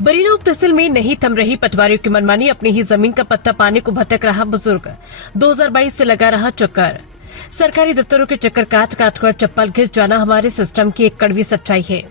बरीना उप तहसील में नहीं थम रही पटवारियों की मनमानी। अपनी ही जमीन का पट्टा पाने को भटक रहा बुजुर्ग, 2022 से लगा रहा चक्कर। सरकारी दफ्तरों के चक्कर काट काट कर चप्पल घिस जाना हमारे सिस्टम की एक कड़वी सच्चाई है।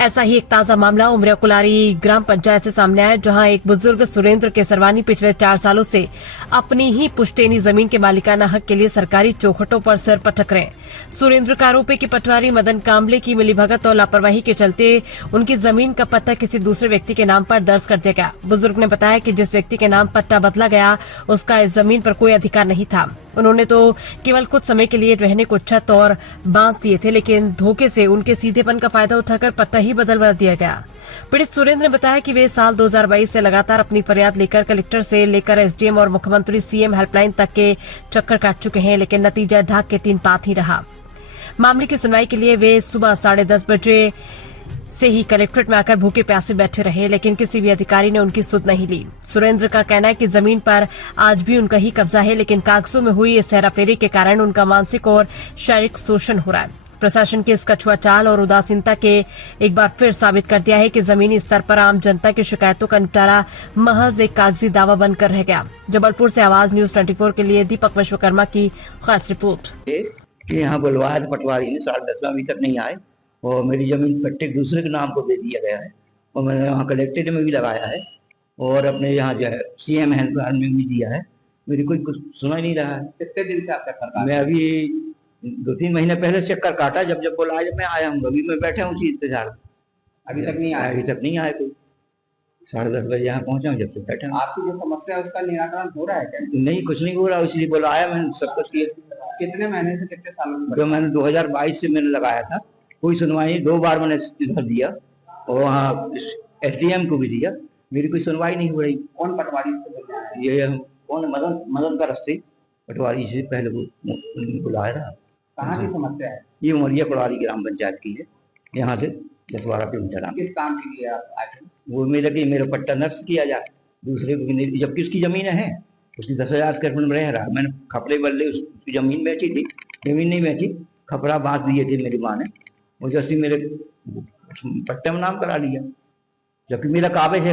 ऐसा ही एक ताजा मामला उमरिया कुलारी ग्राम पंचायत से सामने आया, जहां एक बुजुर्ग सुरेंद्र केसरवानी पिछले 4 सालों से अपनी ही पुश्तैनी जमीन के मालिकाना हक के लिए सरकारी चौखटों पर सिर पटक रहे हैं। सुरेंद्र का आरोप है कि पटवारी मदन कामले की मिलीभगत और लापरवाही के चलते उनकी जमीन का पट्टा किसी दूसरे व्यक्ति के नाम पर दर्ज कर दिया गया। बुजुर्ग ने बताया कि जिस व्यक्ति के नाम पट्टा बदला गया उसका इस जमीन पर कोई अधिकार नहीं था। उन्होंने तो केवल कुछ समय के लिए रहने को छत और बांस दिए थे, लेकिन धोखे से उनके सीधेपन का फायदा उठाकर पट्टा ही बदल दिया गया। पीड़ित सुरेंद्र ने बताया कि वे साल 2022 से लगातार अपनी फरियाद लेकर कलेक्टर से लेकर एसडीएम और मुख्यमंत्री सीएम हेल्पलाइन तक के चक्कर काट चुके हैं, लेकिन नतीजा ढाक के 3 पात ही रहा। मामले की सुनवाई के लिए वे सुबह 10:30 बजे से ही कलेक्ट्रेट में आकर भूखे प्यासे बैठे रहे, लेकिन किसी भी अधिकारी ने उनकी सुध नहीं ली। सुरेंद्र का कहना है कि जमीन पर आज भी उनका ही कब्जा है, लेकिन कागजों में हुई इस हेराफेरी के कारण उनका मानसिक और शारीरिक शोषण हो रहा है। प्रशासन की इस कछुआ चाल और उदासीनता के एक बार फिर साबित कर दिया है कि जमीनी स्तर पर आम जनता की शिकायतों का निपटारा महज एक कागजी दावा बनकर रह गया। जबलपुर से आवाज न्यूज 24 के लिए दीपक विश्वकर्मा की खास रिपोर्ट। यहाँ बुलवाया पटवारी ने 10:30 अभी तक नहीं आए और मेरी जमीन पट्टे दूसरे के नाम को दे दिया गया है और मैंने वहाँ कलेक्ट्रेट में भी लगाया है और अपने यहाँ जो है सीएम हेल्पलाइन में भी दिया है। मेरी कोई कुछ सुना ही नहीं रहा है। कितने दिन से आप चक्कर काट? मैं अभी 2-3 महीने पहले चक्कर काटा, जब बोला जब मैं आया हूँ, अभी मैं बैठा हूँ उसी इंतजार। अभी तक नहीं आया? अभी तक नहीं आया कोई। 10:30 बजे यहाँ पहुंचा हूँ, जब तक बैठा हूँ। आपकी जो समस्या है उसका निराकरण हो रहा है क्या? नहीं, कुछ नहीं हो रहा, इसलिए बोला आया, मैंने सब कुछ किया। कितने महीने से कितने सालों में? जो मैंने 2022 से मैंने लगाया था, कोई सुनवाई 2 बार मैंने इधर दिया और वहाँ एसडीएम को भी दिया, मेरी कोई सुनवाई नहीं हो रही। कौन पटवारी से बोल रहा है? ये कौन मदन का रस्ते पटवारी से पहले बुलाया था। कहाँ की समस्या है? ये उमरिया कुलारी ग्राम पंचायत की है, यहाँ से 10-12 किलोमीटर। किस काम के लिए आप आए? वो मेरा पट्टा नष्ट किया जाए दूसरे, जबकि उसकी जमीन है, उसकी 10,000 स्क्वायर फीट में रह रहा है। मैंने खपड़े बदले उसकी जमीन बेची थी, जमीन नहीं बेची, खपड़ा बांस दिए थे मेरी माँ ने, मुझे मेरे पट्टे में नाम करा लिया, जबकि मेरा कागज है।